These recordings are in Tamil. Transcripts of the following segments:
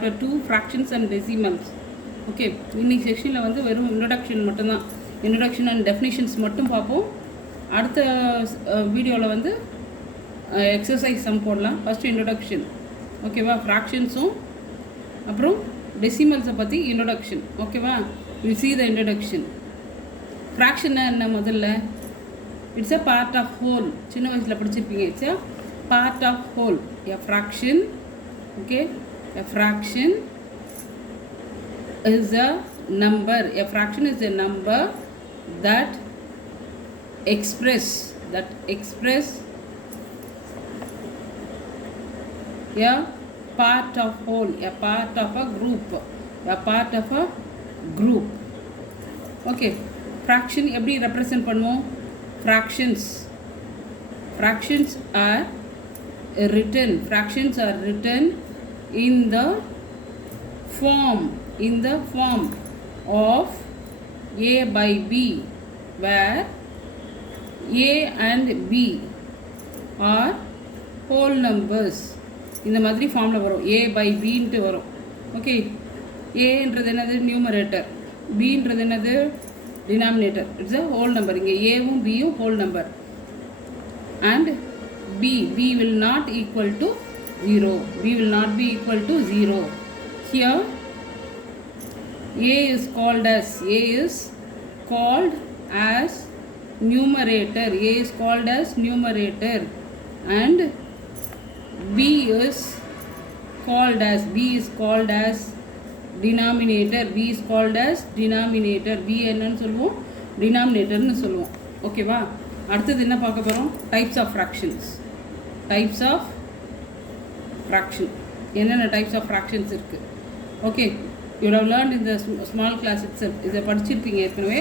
Chapter 2 fractions and decimals. Okay, இன்னைக்கு செக்ஷனில் வந்து வெறும் இன்ட்ரடக்ஷன் மட்டும்தான், இன்ட்ரடக்ஷன் அண்ட் டெஃபினிஷன்ஸ் மட்டும் பார்ப்போம். அடுத்த வீடியோவில் வந்து எக்ஸசைஸ் சம் போடலாம். ஃபஸ்ட்டு இன்ட்ரடக்ஷன், ஓகேவா? ஃப்ராக்ஷன்ஸும் அப்புறம் டெசிமல்ஸை பற்றி இன்ட்ரடக்ஷன், ஓகேவா? You see the introduction. ஃப்ராக்ஷன்னா என்ன? முதல்ல it's a part of whole. சின்ன வயசில் படிச்சிருப்பீங்க. It's a part of whole. A fraction, okay, a fraction is a number. A fraction is a number that express a part of whole, a part of a group, a part of a group. Okay, fraction எப்படி represent பண்ணுவோம்? fractions are written in the form of a by b, where a and b are whole numbers. இந்த மாதிரி ஃபார்மில் வரும். a by bன்ட்டு வரும். ஓகே, ஏன்றது என்னது? நியூமரேட்டர். பின்றது என்னது? Denominator. It's a whole number. இங்கே ஏவும் பியும் whole number. And b will not equal to 0. b will not be equal to 0. Here a is called as numerator. A is called as numerator, and b is called as denominator. b is called as denominator. b என்னன்னு சொல்லுவோம்? டினாமினேட்டர்னு சொல்லுவோம். ஓகேவா? அடுத்தது என்ன பார்க்க போகிறோம்? Types of fractions. Types of fraction, என்னென்ன டைப்ஸ் ஆஃப் ஃப்ராக்ஷன்ஸ் இருக்குது? ஓகே, யூ ஹவ் லேர்ன்ட் இந்த ஸ்மால் கிளாஸ் இட்ஸெல்ஃப். இதை படிச்சிருப்பீங்க ஏற்கனவே.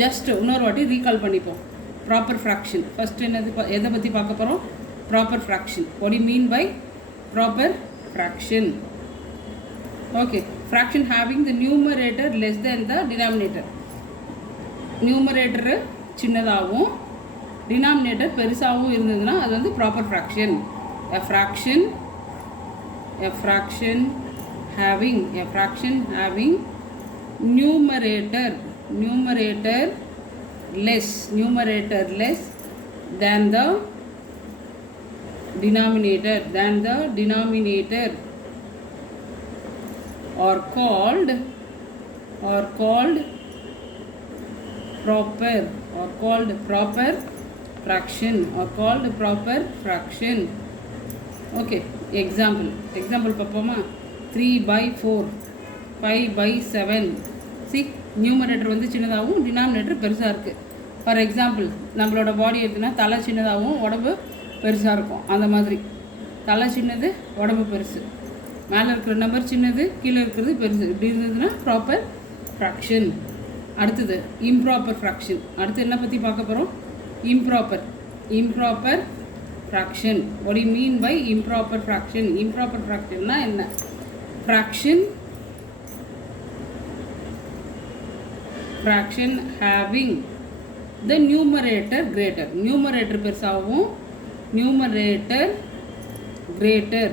ஜஸ்ட் இன்னொரு வாட்டி ரீகால் பண்ணிப்போம். ப்ராப்பர் ஃப்ராக்ஷன் ஃபஸ்ட் என்னது? எதை பற்றி பார்க்க போகிறோம்? Proper fraction. What you mean by proper fraction? Okay, fraction having the numerator less then the denominator. Numerator சின்னதாகவும் டினாமினேட்டர் பெருசாகவும் இருந்ததுன்னா அது வந்து proper fraction. A fraction having numerator less than the denominator are called proper fraction. Okay, example பார்ப்போமா? 3/4, 5/7. see, நியூமரேட்டர் வந்து சின்னதாகவும் டினாமினேட்டர் பெருசாக இருக்குது. ஃபார் எக்ஸாம்பிள், நம்மளோட பாடி எடுத்துன்னா தலை சின்னதாகவும் உடம்பு பெருசாக இருக்கும். அந்த மாதிரி தலை சின்னது, உடம்பு பெருசு. மேலே இருக்கிற நம்பர் சின்னது, கீழே இருக்கிறது பெருசு. இப்படி இருந்ததுன்னா ப்ராப்பர் ஃப்ராக்ஷன். அடுத்தது இம்ப்ராப்பர் ஃப்ராக்ஷன். அடுத்து என்ன பற்றி பார்க்க போகிறோம்? Improper fraction. what do you mean by improper fraction? improper fractionனா என்ன? fraction having the numerator greater. numerator பெருசாகவும் numerator greater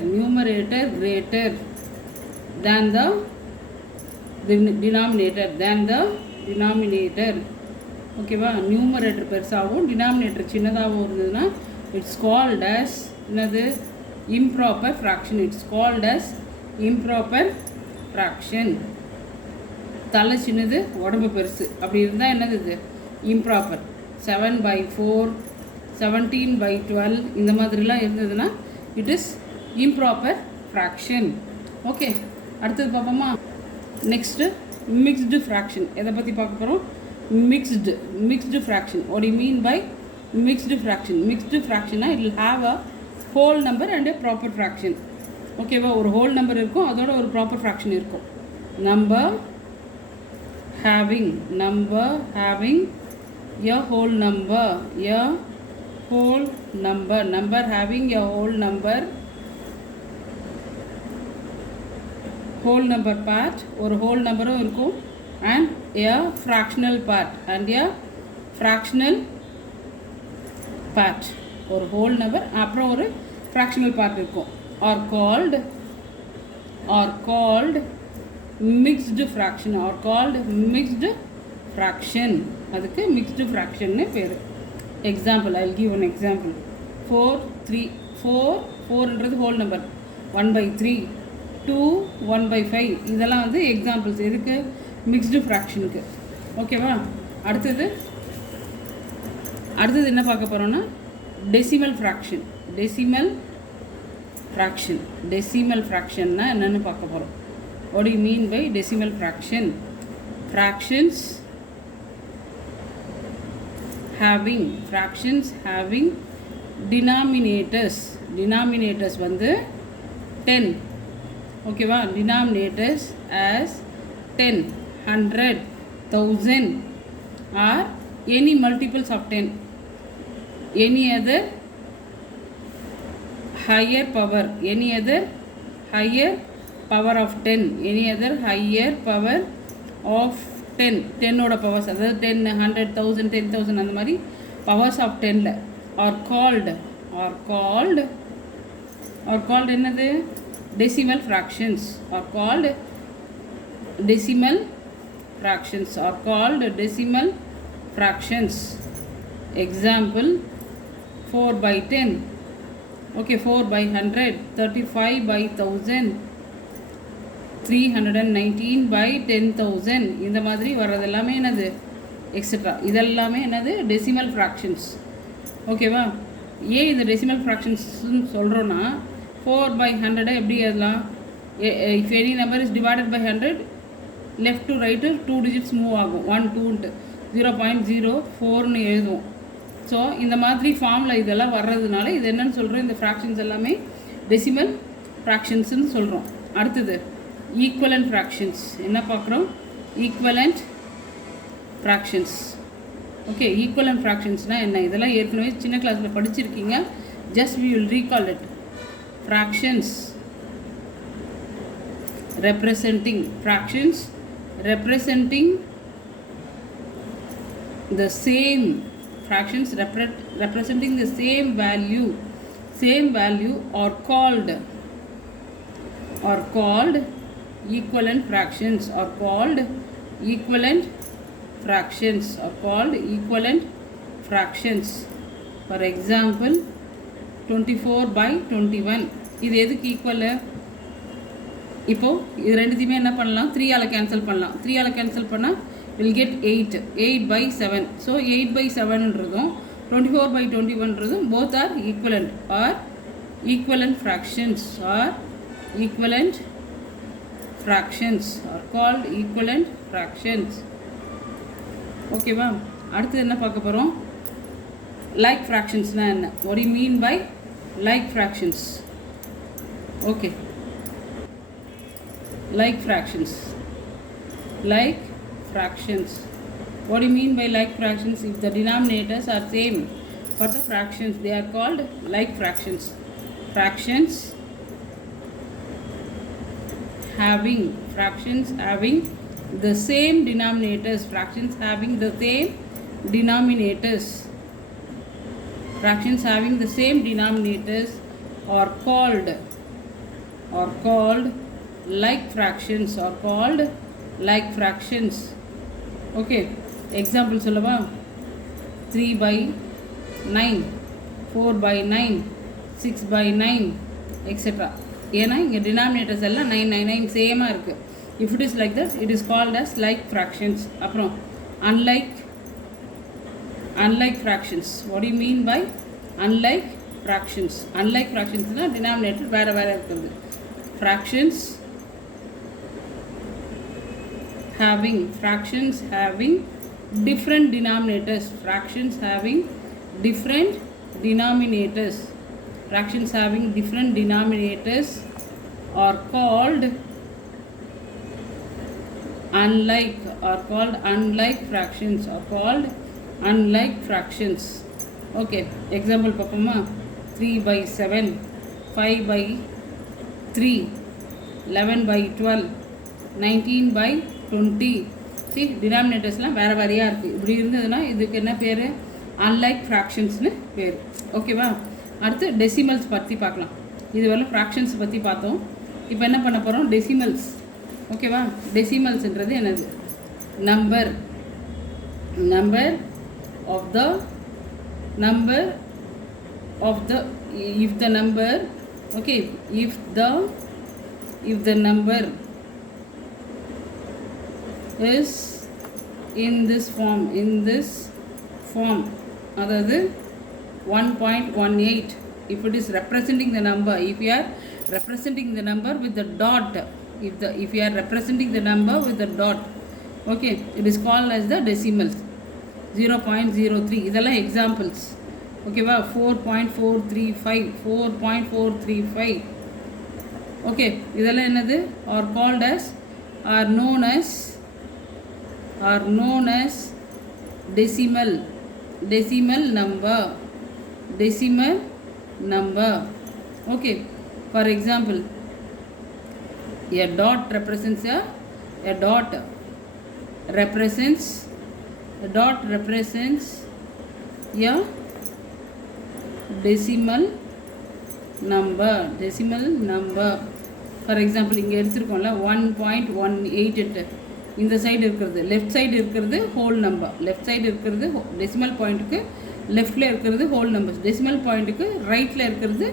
than the denominator. ஓகேவா? நியூமரேட்டர் பெருசாகவும் டினாமினேட்டர் சின்னதாகவும் இருந்ததுன்னா இட்ஸ் கால்ட் as என்னது? Improper fraction. It's called as improper fraction. தலை சின்னது, உடம்பு பெருசு, அப்படி இருந்தால் என்னது? இது இம்ப்ராப்பர். 7/4, 17/12 இந்த மாதிரிலாம் இருந்ததுன்னா it is improper fraction. Okay, அடுத்தது பார்ப்போமா? Next mixed fraction. எதை பற்றி பார்க்க போகிறோம்? Mixed fraction. what do you mean by mixed fraction? Mixed ஃப்ராக்ஷன்னா it will have a whole number and a proper fraction. ஓகேவா? ஒரு ஹோல் நம்பர் இருக்கும், அதோட ஒரு ப்ராப்பர் ஃப்ராக்ஷன் இருக்கும். number having a whole number having a whole number part, ஒரு ஹோல் நம்பரும் இருக்கும், and a fractional part ஒரு ஹோல் நம்பர் அப்புறம் ஒரு ஃப்ராக்ஷனல் பார்ட் இருக்கும். Are called are called mixed fraction, are called mixed fraction. அதுக்கு mixed fraction னு பேரு. Example, I will give an example. 4 ன்றது whole number, 1/3, 2 1/5. இதெல்லாம் வந்து எக்ஸாம்பிள்ஸ் எதுக்கு, மிக்ஸ்டு ஃப்ராக்ஷனுக்கு. ஓகேவா? அடுத்தது என்ன பார்க்க போகிறோன்னா டெசிமல் ஃப்ராக்ஷன். டெசிமல் ஃப்ராக்ஷன்னா என்னென்னு பார்க்க போகிறோம். What do you mean by decimal fraction? Fractions having denominators வந்து 10. ஓகேவா? denominators as 10, 100, 1000 or any multiples of 10, any other higher power of 10, any other higher power of 10, 10 ஓட பவர்ஸ், அதாவது 10, 100, 1000, 10,000 அந்த மாதிரி பவர்ஸ் ஆஃப் 10ல are called என்னது, decimal fractions. are called decimal fractions. Example, 4/10, okay, 4/100, 35/1000, 319/10,000. இந்த மாதிரி வர்றது எல்லாமே என்னது, எக்ஸெட்ரா. இதெல்லாமே என்னது, டெசிமல் ஃப்ராக்ஷன்ஸ். ஓகேவா? ஏன் இந்த டெசிமல் ஃப்ராக்ஷன்ஸ்னு சொல்கிறோன்னா, 4/100 எப்படி எழுதலாம், if any number is divided by 100, left to right 2 digits move ஆகும். 1 2 0.04ன்னு எழுதுவோம். ஸோ இந்த மாதிரி ஃபார்மில் இதெல்லாம் வர்றதுனால இது என்னன்னு சொல்கிறோம், இந்த ஃப்ராக்ஷன்ஸ் எல்லாமே டெசிமல் ஃப்ராக்ஷன்ஸ்னு சொல்கிறோம். அடுத்தது ஈக்குவலண்ட் ஃப்ராக்ஷன்ஸ். என்ன பார்க்குறோம், ஈக்குவலண்ட் ஃப்ராக்ஷன்ஸ். ஓகே, ஈக்குவலண்ட் ஃப்ராக்ஷன்ஸ்னால் என்ன, இதெல்லாம் ஏற்கனவே சின்ன கிளாஸில் படிச்சிருக்கீங்க. Just we will recall it. fractions representing the same fractions representing the same value are called equivalent fractions. For example, 24/21. இது எதுக்கு ஈக்குவலு, இப்போது இது ரெண்டுத்தையுமே என்ன பண்ணலாம், 3ஆல் கேன்சல் பண்ணலாம். 3ஆல் கேன்சல் பண்ணால் வில் கெட் 8/7. ஸோ 8/7ன்றதும் 24/21ன்றதும் both are equivalent are equivalent fractions are called equivalent fractions. ஓகேவா? அடுத்தது என்ன பார்க்க போகிறோம், லைக் ஃப்ராக்ஷன்ஸ்னால் என்ன, what do you mean by like fractions? Okay, like fractions. What do you mean by like fractions? If the denominators are same for the fractions, they are called like fractions. Fractions having the same denominators. Fractions having the same denominators are called like fractions. Okay, example சொல்லவா, 3/9, 4/9, 6/9, etc. ஏன்னா இங்கே denominators எல்லாம் 9 9 9 சேமாக இருக்குது. If it is like that, it is called as like fractions. அப்புறம் unlike fractions. What do you mean by unlike fractions? Unlike fractions na denominator வேற இருக்குது. Fractions having different denominators. Fractions having different denominators are called unlike fractions. Okay, example பார்ப்போமா, 3/7, 5/3, 11/12, 19/20. see, denominatorsலாம் வேறு வேறையாக இருக்குது. இப்படி இருந்ததுன்னா இதுக்கு என்ன பேர், அன்லைக் ஃப்ராக்ஷன்ஸ்னு பேர். ஓகேவா? அடுத்து டெசிமல்ஸ் பற்றி பார்க்கலாம். இது வரலாம் ஃப்ராக்ஷன்ஸ் பற்றி பார்த்தோம். இப்போ என்ன பண்ண போகிறோம், டெசிமல்ஸ். ஓகேவா, டெசிமல்ஸ்ன்றது என்னது, number of the if the number, okay, if the number is in this form அதாவது 1.18, if it is representing the number, if you are representing the number with the dot, if you are representing the number with the dot, okay, it is called as the decimals. 0.03 இதெல்லாம் examples. ஓகேவா, 4.435 ஓகே, இதெல்லாம் என்னது, are called as are known as decimal number. Okay, for example, a dot represents a decimal number. For example இங்கே எடுத்துருக்கோம்ல 1.18, இந்த சைடு இருக்கிறது, லெஃப்ட் சைடு இருக்கிறது ஹோல் நம்பர், லெஃப்ட் சைடு இருக்கிறது டெசிமல் பாயிண்ட்டுக்கு லெஃப்டில் இருக்கிறது ஹோல் நம்பர்ஸ், டெசிமல் பாயிண்ட்டுக்கு ரைட்டில் இருக்கிறது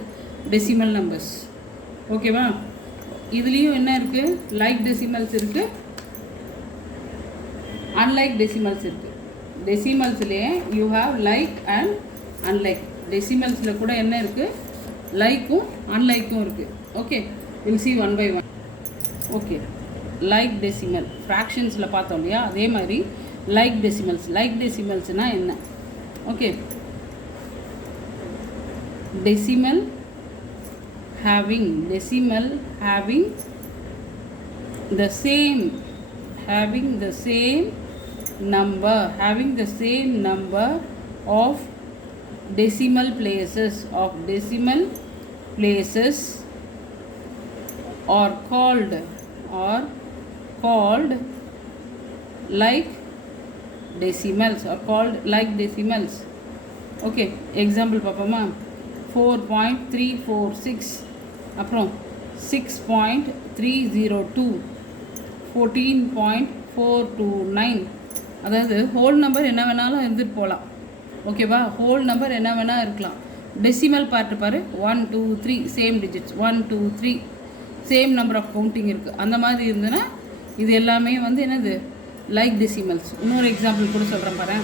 டெசிமல் நம்பர்ஸ். ஓகேவா, இதுலேயும் என்ன இருக்குது, லைக் டெசிமல்ஸ் இருக்குது, அன்லைக் டெசிமல்ஸ் இருக்குது. டெசிமல்ஸ்லேயே you have like and unlike. டெசிமல்ஸில் கூட என்ன இருக்குது, லைக்கும் அன்லைக்கும் இருக்குது. Okay, will see one by one. Okay, like decimal ஃப்ராக்ஷன்ஸில் பார்த்தோம் இல்லையா, அதே மாதிரி லைக் டெசிமல்ஸ்னால் என்ன. Okay, decimal having the same number of decimal places are called like decimals. Okay, example பார்ப்போமா, 4.346, அப்புறம் 6.302, 14.429. அதாவது ஹோல் நம்பர் என்ன வேணாலும் இருந்துட்டு போகலாம். ஓகேவா, ஹோல் நம்பர் என்ன வேணால் இருக்கலாம். டெசிமல் பார்ட்டு பாரு, 1 2 3 same digits, 1 2 3 same number of counting இருக்குது. அந்த மாதிரி இருந்ததுன்னா இது எல்லாமே வந்து என்னது, லைக் டெசிமல்ஸ். இன்னொரு எக்ஸாம்பிள் கூட சொல்கிறேன் பாரு,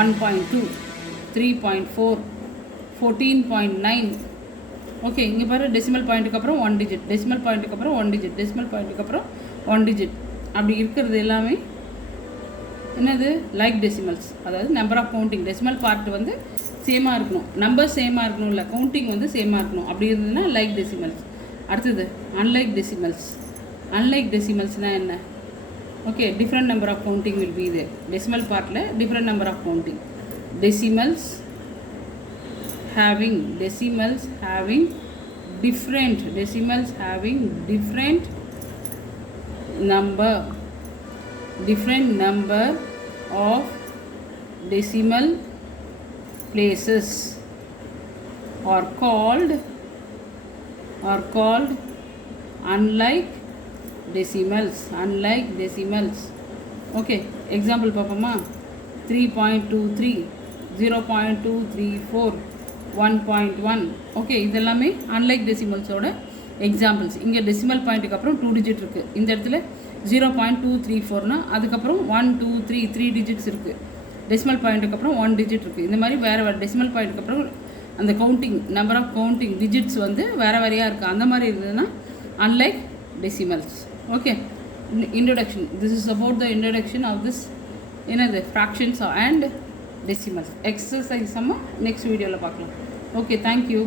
1.2, 3.4, 14.9. ஓகே, இங்கே பாரு, டெசிமல் பாயிண்ட்டுக்கு அப்புறம் 1 டிஜிட், டெசிமல் பாயிண்ட்டுக்கு அப்புறம் 1 டிஜிட், டெசிமல் பாயிண்ட்டுக்கு அப்புறம் 1 டிஜிட், அப்படி இருக்கிறது எல்லாமே என்னது, லைக் டெசிமல்ஸ். அதாவது number of counting, decimal part வந்து சேமாக இருக்கணும், நம்பர் சேமாக இருக்கணும், இல்லை கவுண்டிங் வந்து சேமாக இருக்கணும். அப்படி இருந்ததுன்னா லைக் டெசிமல்ஸ். அடுத்தது அன்லைக் டெசிமல்ஸ்னால் என்ன. Okay, different number of counting will be there. Decimal பார்ட்டில் different number of counting. Decimals having different number of decimal places are called unlike decimals. Okay, example பார்ப்போமா, 3.23, 0.234, 1.1. ஓகே, இதெல்லாமே அன்லைக் டெசிமல்ஸோட எக்ஸாம்பிள்ஸ். இங்கே டெசிமல் பாயிண்ட்டுக்கு அப்புறம் 2 டிஜிட் இருக்குது. இந்த இடத்துல 0.234னா அதுக்கப்புறம் 1 2 3 3 டிஜிட்ஸ் இருக்குது. டெசிமல் பாயிண்ட்டுக்கு அப்புறம் 1 டிஜிட் இருக்குது. இந்த மாதிரி வேறு டெசிமல் பாயிண்ட்டுக்கு அப்புறம் அந்த counting, number of counting digits வந்து வேறு வேறையாக இருக்குது. அந்த மாதிரி இருந்ததுன்னா unlike decimals. Okay, introduction. This is about the introduction of this என்னது, ஃப்ராக்ஷன்ஸ் அண்ட் டெசிமல்ஸ். எக்ஸசைஸ் நம்ம நெக்ஸ்ட் வீடியோவில் பார்க்கலாம். Okay, thank you.